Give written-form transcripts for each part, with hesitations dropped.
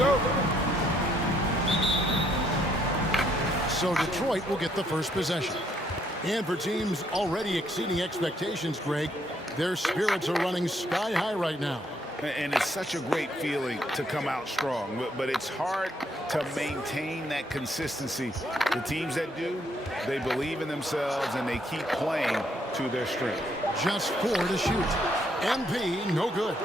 go. So Detroit will get the first possession. And for teams already exceeding expectations, Greg, their spirits are running sky high right now. And it's such a great feeling to come out strong, but it's hard to maintain that consistency. The teams that do, they believe in themselves and they keep playing to their strength. Just 4 to shoot. MP, no good.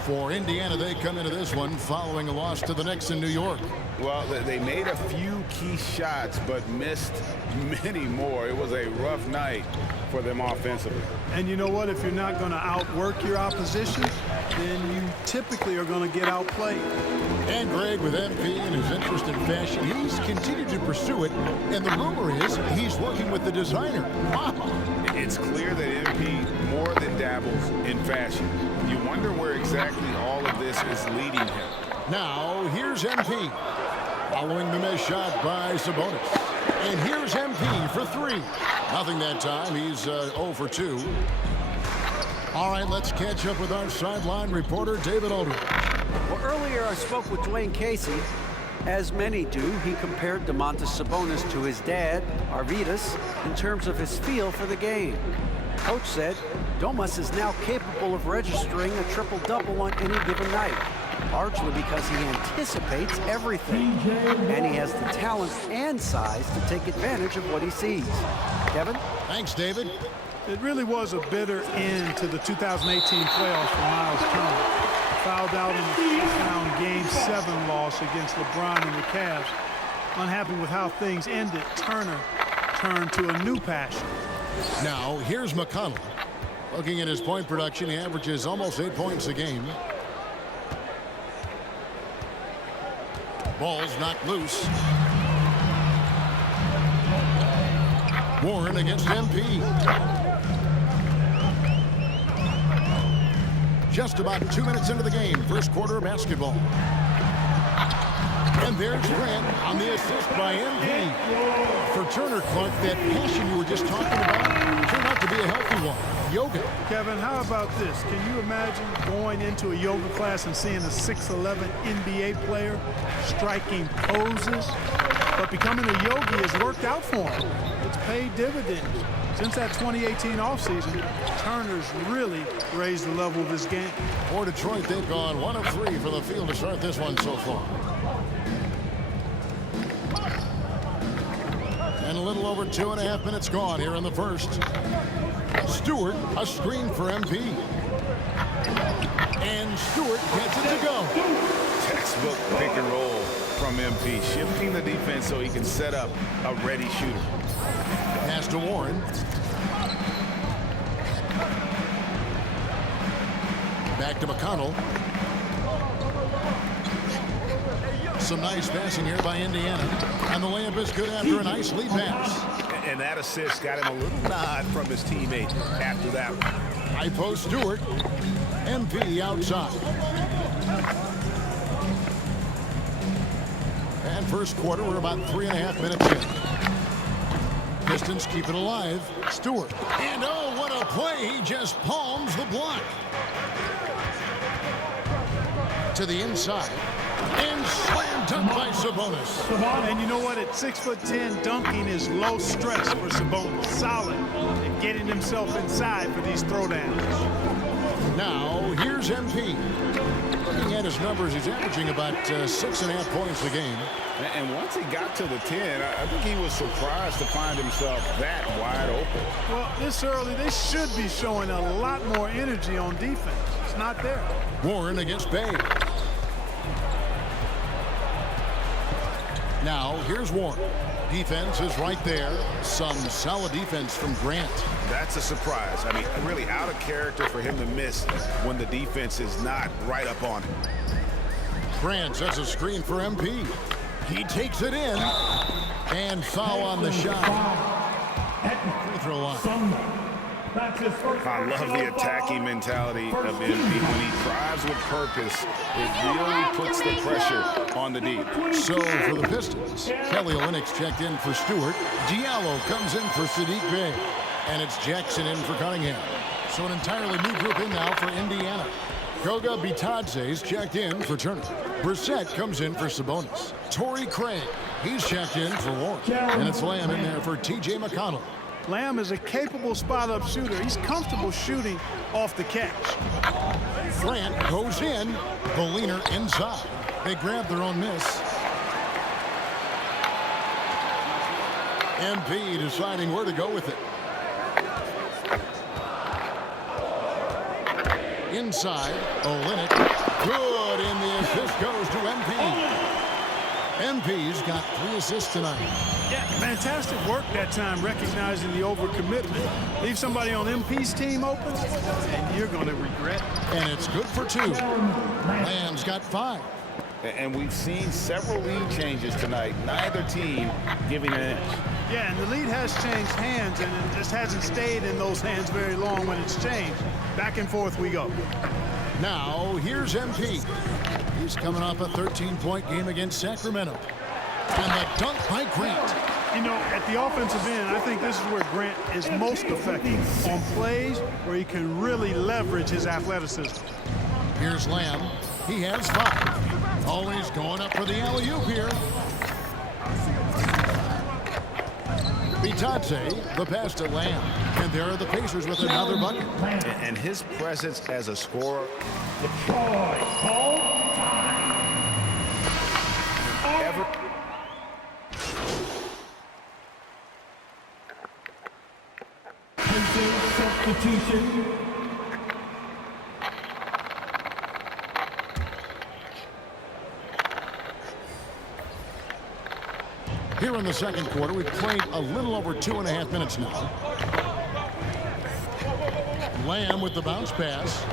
For Indiana, they come into this one following a loss to the Knicks in New York. Well, they made a few key shots, but missed many more. It was a rough night for them offensively. And you know what? If you're not going to outwork your opposition, then you typically are going to get outplayed. And Greg, with MP and his interest in fashion, he's continued to pursue it. And the rumor is he's working with the designer. Wow. It's clear that MP more than dabbles in fashion. You wonder where exactly all of this is leading him. Now, here's MP. Following the missed shot by Sabonis. And here's MP for 3. Nothing that time. He's 0 for 2. All right, let's catch up with our sideline reporter, David Aldridge. Well, earlier I spoke with Dwayne Casey. As many do, he compared Domantas Sabonis to his dad, Arvydas, in terms of his feel for the game. Coach said Domas is now capable of registering a triple-double on any given night, largely because he anticipates everything, and he has the talent and size to take advantage of what he sees. Kevin? Thanks, David. It really was a bitter end to the 2018 playoffs for Miles Turner. Fouled out in the first-round Game 7 loss against LeBron and the Cavs. Unhappy with how things ended, Turner turned to a new passion. Now, here's McConnell. Looking at his point production, he averages almost 8 points a game. Ball's knocked loose. Warren against MP. Just about 2 minutes into the game, first quarter of basketball. And there's Grant on the assist by MP. For Turner, Clark, that passion you were just talking about turned out to be a healthy one. Yoga. Kevin, how about this? Can you imagine going into a yoga class and seeing a 6'11" NBA player striking poses? But becoming a yogi has worked out for him. It's paid dividends. Since that 2018 offseason, Turner's really raised the level of his game. For Detroit, they've gone 1 of 3 from the field to start this one so far. And a little over 2.5 minutes gone here in the first. Stewart, a screen for MP. And Stewart gets it to go. Textbook pick and roll from MP, shifting the defense so he can set up a ready shooter. Pass to Warren. Back to McConnell. Some nice passing here by Indiana. And the layup is good after a nice lead pass. And that assist got him a little nod from his teammate after that one. High post Stewart. MP outside. And first quarter, we're about 3.5 minutes in. Pistons keep it alive. Stewart. And oh, what a play. He just palms the block. To the inside. And slam dunk by Sabonis. And you know what? At 6'10", dunking is low stress for Sabonis. Solid at getting himself inside for these throwdowns. Now, here's MP. Looking at his numbers, he's averaging about 6.5 points a game. And once he got to the 10, I think he was surprised to find himself that wide open. Well, this early, they should be showing a lot more energy on defense. It's not there. Warren against Bay. Now, here's Warren. Defense is right there. Some solid defense from Grant. That's a surprise. I mean, really out of character for him to miss when the defense is not right up on him. Grant sets a screen for MP. He takes it in. And foul on the shot. Free throw line. I love the attacking mentality of MP. When he drives with purpose, it really puts the pressure on the deep. So for the Pistons, Kelly Olynyk checked in for Stewart. Diallo comes in for Sadiq Bey. And it's Jackson in for Cunningham. So an entirely new group in now for Indiana. Goga Bitadze's checked in for Turner. Brissett comes in for Sabonis. Torrey Craig, he's checked in for Warren. And it's Lamb in there for T.J. McConnell. Lamb is a capable spot-up shooter. He's comfortable shooting off the catch. Grant goes in. The leaner inside. They grab their own miss. MP deciding where to go with it. Inside, Olynyk. Good, and the assist goes to MP. MP's got 3 assists tonight. Yeah, fantastic work that time, recognizing the overcommitment. Leave somebody on MP's team open, and you're going to regret. And it's good for 2. Lamb's got 5. And we've seen several lead changes tonight. Neither team giving an inch. Yeah, and the lead has changed hands, and it just hasn't stayed in those hands very long when it's changed. Back and forth we go. Now, here's MP. He's coming off a 13-point game against Sacramento. And the dunk by Grant. You know, at the offensive end, I think this is where Grant is most effective, on plays where he can really leverage his athleticism. Here's Lamb. He has 5. Always going up for the alley-oop here. Bitadze, the pass to Lamb. And there are the Pacers with another bucket. And his presence as a scorer. Substitution. Here in the second quarter, we've played a little over 2.5 minutes now. Lamb with the bounce pass.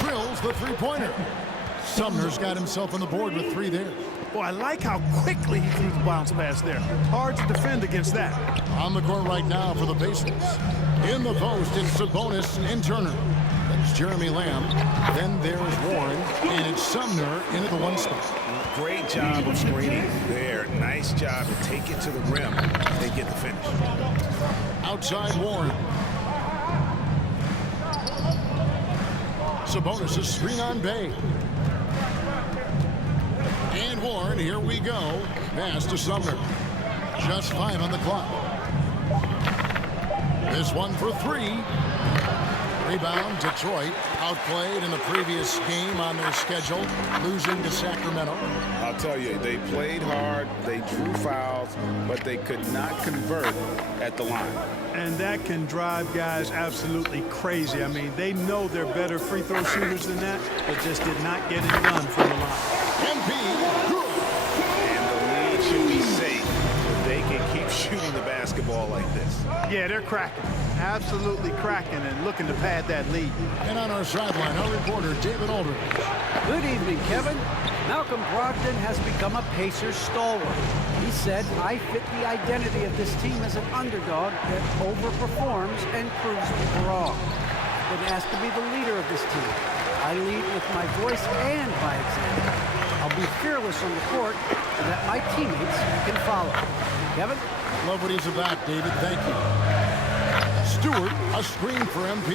Drills the three-pointer. Sumner's got himself on the board with 3 there. Boy, I like how quickly he threw the bounce pass there. Hard to defend against that. On the court right now for the Pacers. In the post, it's Sabonis and Turner. That's Jeremy Lamb. Then there's Warren, and it's Sumner into the 1 spot. Great job of screening there. Nice job to take it to the rim and get the finish. Outside Warren. Sabonis is screen on Bay. And Warren, here we go. Pass to Sumner. Just 5 on the clock. This one for 3. Rebound, Detroit. Outplayed in the previous game on their schedule, losing to Sacramento. I'll tell you, they played hard, they drew fouls, but they could not convert at the line. And that can drive guys absolutely crazy. I mean, they know they're better free throw shooters than that, but just did not get it done from the line. MP, good. And the lead should be safe if they can keep shooting the basketball like this. Yeah, they're cracking. Absolutely cracking and looking to pad that lead. And on our sideline, our reporter, David Aldridge. Good evening, Kevin. Malcolm Brogdon has become a Pacers stalwart. He said, I fit the identity of this team as an underdog that overperforms and proves people wrong. I've been asked to be the leader of this team. I lead with my voice and by example. I'll be fearless on the court so that my teammates can follow. Kevin? Love what he's about, David. Thank you. Stewart, a screen for MP.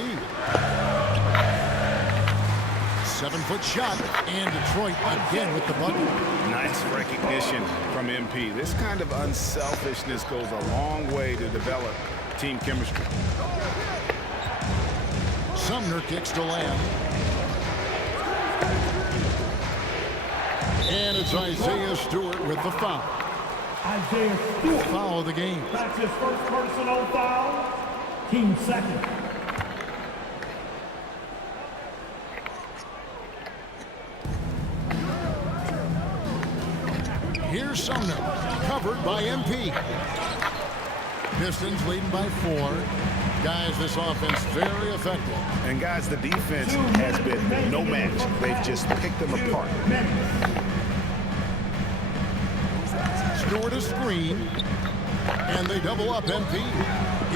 7-foot shot, and Detroit again with the bucket. Nice recognition from MP. This kind of unselfishness goes a long way to develop team chemistry. Sumner kicks to Lamb. And it's Isaiah Stewart with the foul. Isaiah Stewart. Foul of the game. That's his first personal foul. Team second. Here's Sumner, covered by MP. Pistons leading by 4. Guys, this offense very effective. And guys, the defense has been no match. They've just picked them apart. Stewart a screen, and they double up MP.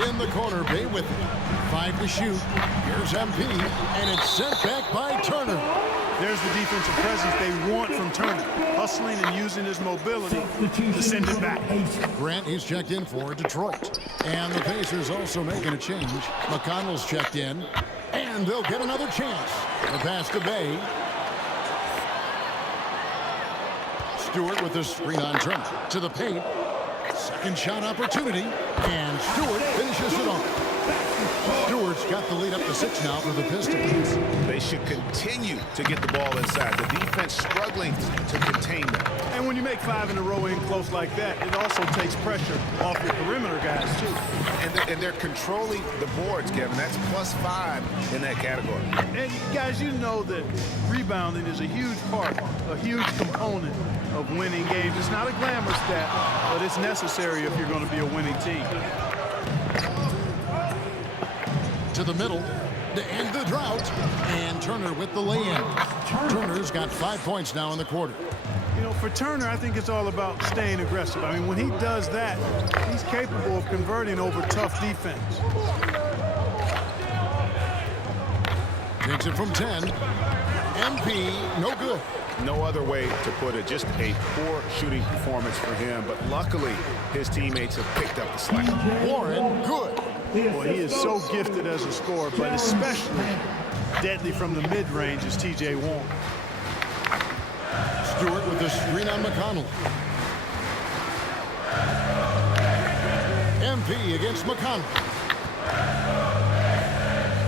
In the corner, Bay with it. 5 to shoot. Here's MP, and it's sent back by Turner. There's the defensive presence they want from Turner. Hustling and using his mobility to send it back. Grant, he's checked in for Detroit. And the Pacers also making a change. McConnell's checked in. And they'll get another chance. The pass to Bay. Stewart with the screen on Turner. To the paint. Second shot opportunity. And Stewart finishes it off. Stewart's got the lead up to 6 now for the Pistons. They should continue to get the ball inside. The defense struggling to contain them. And when you make 5 in a row in close like that, it also takes pressure off your perimeter guys, too. And they're controlling the boards, Kevin. That's +5 in that category. And guys, you know that rebounding is a huge part, a huge component of winning games. It's not a glamour stat, but it's necessary if you're going to be a winning team. To the middle to end the drought. And Turner with the lay-in. Turner's got 5 points now in the quarter. You know, for Turner, I think it's all about staying aggressive. I mean, when he does that, he's capable of converting over tough defense. Takes it from 10. MP, no good. No other way to put it. Just a poor shooting performance for him. But luckily, his teammates have picked up the slack. Warren, good. Boy, he is so gifted as a scorer, but especially deadly from the mid-range is T.J. Warren. Stewart with the screen on McConnell. MP against McConnell.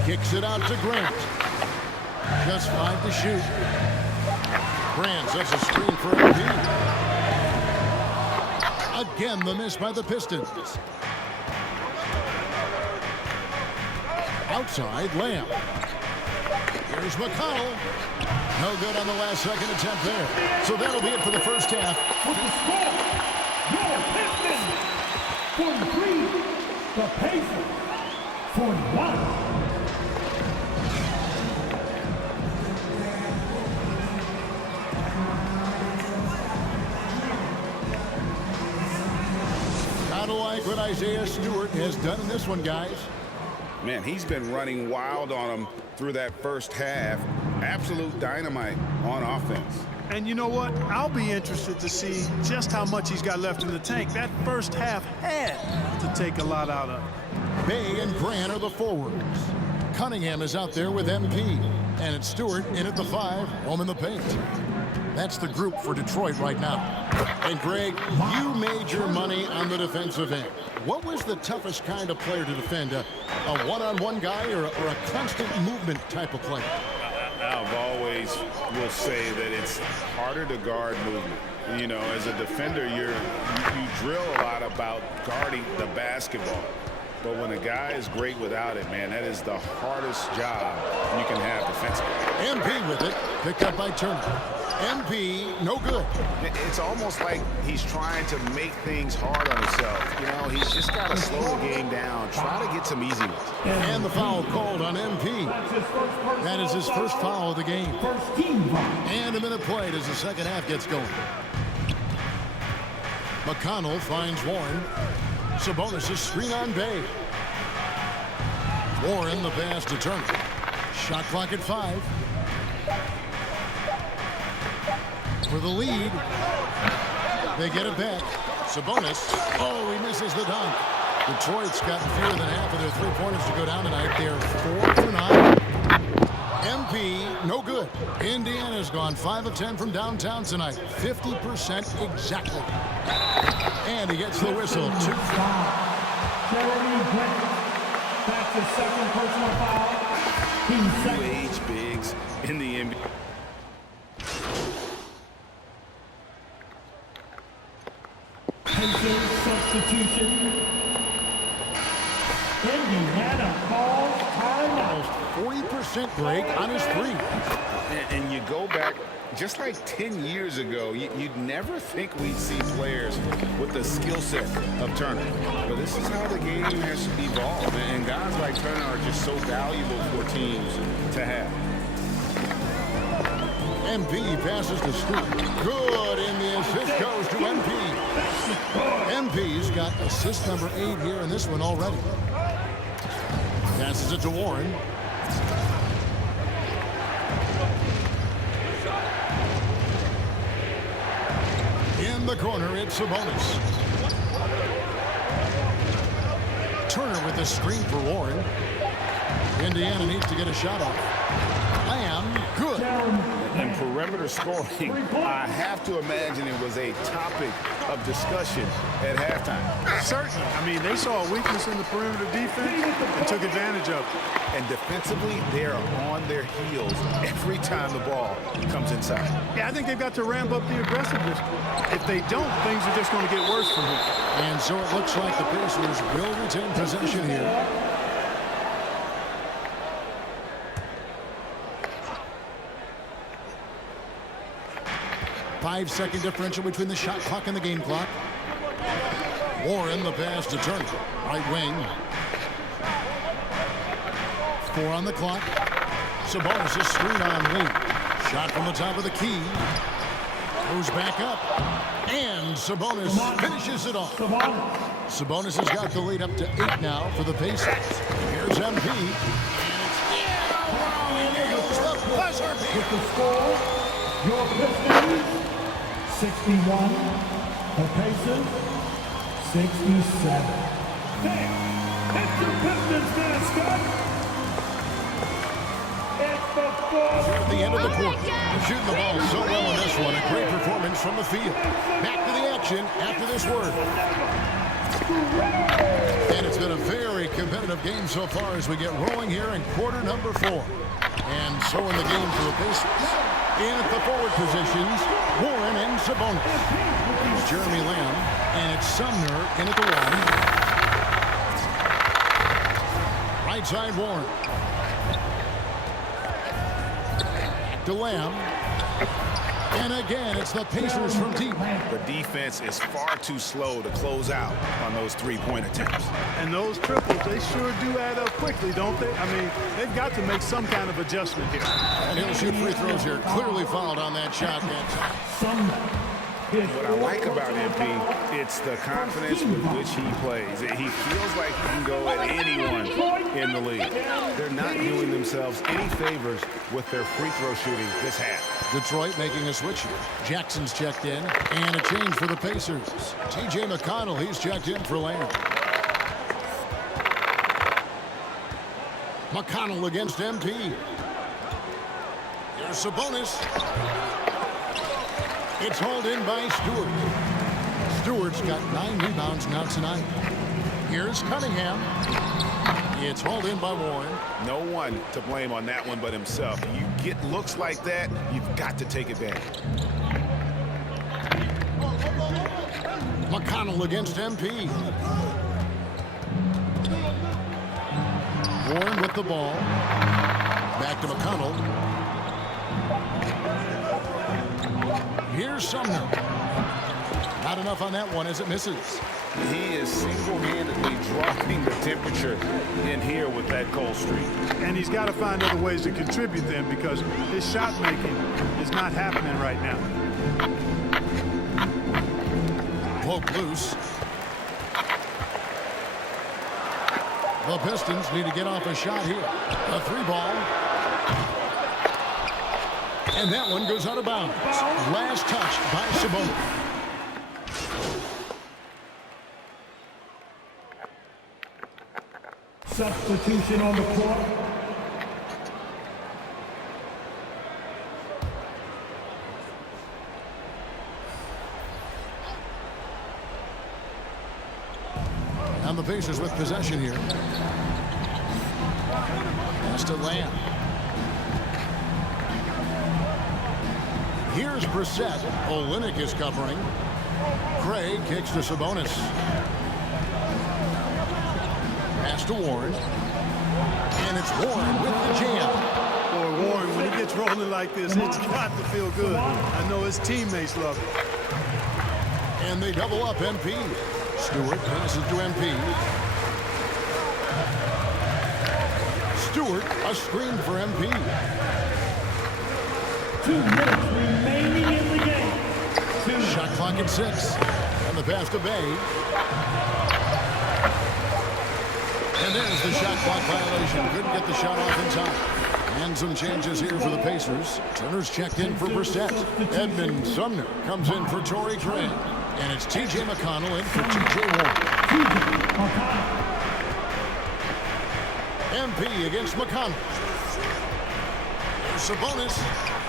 Kicks it out to Grant. Just 5 to shoot. Grant sets a screen for MP. Again, the miss by the Pistons. Outside, Lamb. Here's McConnell. No good on the last second attempt there. So that'll be it for the first half. With the score, your Pistons 43, the Pacers 41. Gotta like what Isaiah Stewart has done in this one, guys. Man, he's been running wild on them through that first half. Absolute dynamite on offense. And you know what? I'll be interested to see just how much he's got left in the tank. That first half had to take a lot out of it. Bay and Grant are the forwards. Cunningham is out there with MP. And it's Stewart in at the 5, home in the paint. That's the group for Detroit right now. And Greg, you made your money on the defensive end. What was the toughest kind of player to defend? A one-on-one guy or a constant movement type of player? I've always will say that it's harder to guard movement. You know, as a defender, you drill a lot about guarding the basketball. But when a guy is great without it, man, that is the hardest job you can have defensively. MP with it, picked up by Turner. MP, no good. It's almost like he's trying to make things hard on himself. You know, he's just got to slow the game down, try to get some easy ones. And the foul called on MP. That is his first foul of the game. And a minute played as the second half gets going. McConnell finds Warren. Sabonis' screen on Bay. Warren the pass to Turner. Shot clock at 5. For the lead. They get it back. Sabonis. Oh, he misses the dunk. Detroit's gotten fewer than half of their three-pointers to go down tonight. They're 4 for 9. MP, no good. Indiana's gone 5 of 10 from downtown tonight. 50% exactly. And he gets the whistle. Jeremy Grant. That's his second personal foul. Two-age bigs in the NBA. Pacers substitution. Indiana calls timeout. 40% break on his three. And you go back just like 10 years ago, you'd never think we'd see players with the skill set of Turner. But this is how the game has evolved. And guys like Turner are just so valuable for teams to have. MP passes to Stewart. Good, and the assist goes to MP. MP's got assist number 8 here in this one already. Passes it to Warren. In the corner, it's Sabonis. Turner with the screen for Warren. Indiana needs to get a shot off. Lamb, good. And perimeter scoring, I have to imagine it was a topic of discussion at halftime. Certainly. I mean, they saw a weakness in the perimeter defense and took advantage of it. And defensively, they're on their heels every time the ball comes inside. Yeah, I think they've got to ramp up the aggressiveness. If they don't, things are just going to get worse from here. And so it looks like the Pacers will retain possession here. 5-second differential between the shot clock and the game clock. Warren, the pass to Turner. Right wing. 4 on the clock. Sabonis' screen on Lee. Shot from the top of the key. Goes back up. And Sabonis finishes it off. Sabonis has got the lead up to 8 now for the Pacers. Here's MP. And there goes the buzzer. With the score, your Pistons 61, the Pacers 67. It's the Pistons mascot. It's the fourth. We're at the end of the quarter. They're shooting the ball so well in this one. A great performance from the field. Back to the action after this word. And it's been a very competitive game so far as we get rolling here in quarter number 4. And so in the game for the Pacers. In at the forward positions, Warren and Sabonis. It's Jeremy Lamb, and it's Sumner in at the 1. Right side, Warren. Back to Lamb. And again, it's the Pacers from deep. The defense is far too slow to close out on those three-point attempts. And those triples, they sure do add up quickly, don't they? I mean, they've got to make some kind of adjustment here. And he'll shoot free throws here. Clearly fouled on that shot. What I like about MP, it's the confidence with which he plays. He feels like he can go at anyone in the league. They're not doing themselves any favors with their free throw shooting this half. Detroit making a switch here. Jackson's checked in, and a change for the Pacers. T.J. McConnell, he's checked in for Lamb. McConnell against MP. Here's Sabonis. It's hauled in by Stewart. Stewart's got 9 rebounds now tonight. Here's Cunningham. It's hauled in by Warren. No one to blame on that one but himself. You get looks like that, you've got to take advantage. McConnell against MP. Warren with the ball. Back to McConnell. Here's Sumner. Not enough on that one as it misses. He is single-handedly dropping the temperature in here with that cold streak. And he's got to find other ways to contribute then because his shot making is not happening right now. Poke loose. The Pistons need to get off a shot here. A 3-ball. And that one goes out of bounds. Last touch by Sabonis. Substitution on the court. And the Pacers with possession here. Pass to Lamb. Here's Brissett. Olynyk is covering. Craig kicks to Sabonis. Pass to Warren. And it's Warren with the jam. Boy, Warren, when he gets rolling like this, it's got to feel good. I know his teammates love it. And they double up MP. Stewart passes to MP. Stewart, a screen for MP. 2 minutes remaining in the game. Shot clock at 6. And the pass to Bay. And there's the shot clock violation. Couldn't get the shot off in time. And some changes here for the Pacers. Turner's checked in for Brissett. Edmund Sumner comes in for Torrey Craig. And it's T.J. McConnell in for T.J. Warren. MP against McConnell. There's Sabonis.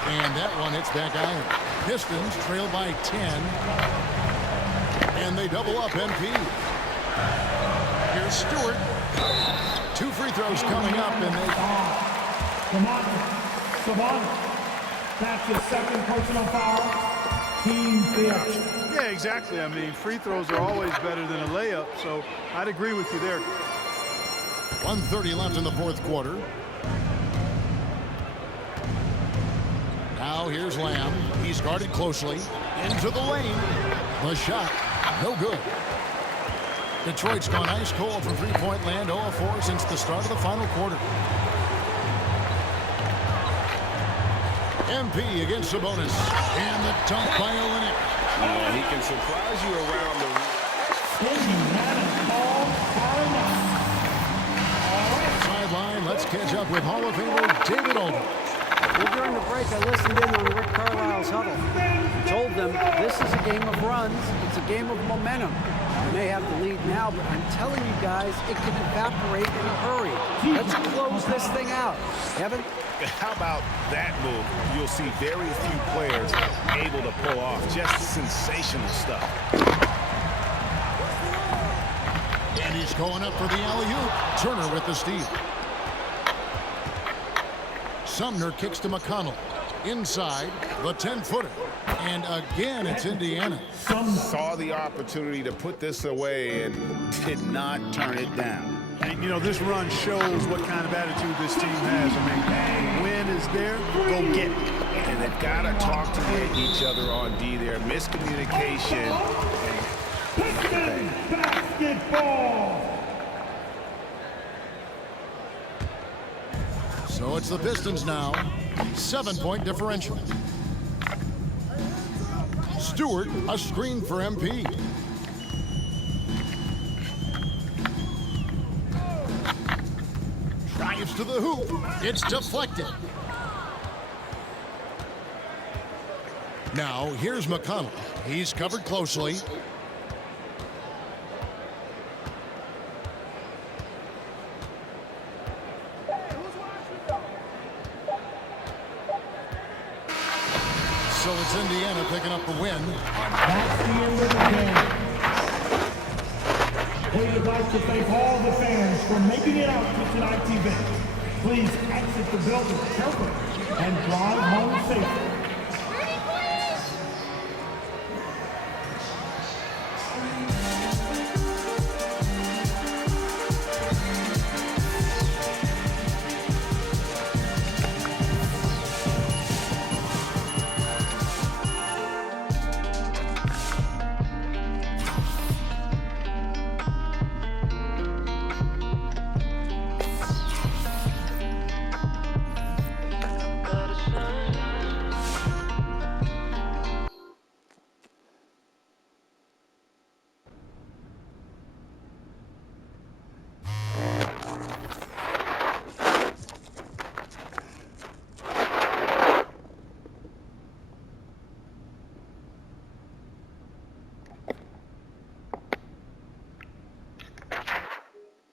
And that one hits back iron. Pistons trail by 10. And they double up MP. Here's Stewart. 2 free throws coming up, and they... Sabonis. That's his second personal foul. Team fifth. Yeah, exactly. I mean, free throws are always better than a layup, so I'd agree with you there. 1:30 left in the fourth quarter. Now here's Lamb. He's guarded closely. Into the lane. The shot, no good. Detroit's gone ice cold from three-point land, 0 of 4 since the start of the final quarter. MP against Sabonis. And the dunk by Olynyk. He can surprise you around the... Sideline, let's catch up with Hall of Famer David Olden. Well, during the break, I listened in on Rick Carlisle's huddle. He told them this is a game of runs. It's a game of momentum. You may have the lead now, but I'm telling you guys, it can evaporate in a hurry. Let's close this thing out. Evan? How about that move? You'll see very few players able to pull off just sensational stuff. And he's going up for the alley-oop. Turner with the steal. Sumner kicks to McConnell. Inside, the 10-footer. And again, it's Indiana. Saw the opportunity to put this away and did not turn it down. And, you know, this run shows what kind of attitude this team has. I mean, the win is there, go get it. And they've got to talk to each other on D there. Miscommunication. Pistons basketball. So it's the Pistons now. 7-point differential. Stewart, a screen for MP. Drives to the hoop. It's deflected. Now, here's McConnell. He's covered closely. So it's Indiana picking up the win. That's the end of the game. We would like to thank all the fans for making it out to tonight's event. Please exit the building carefully and drive home safely.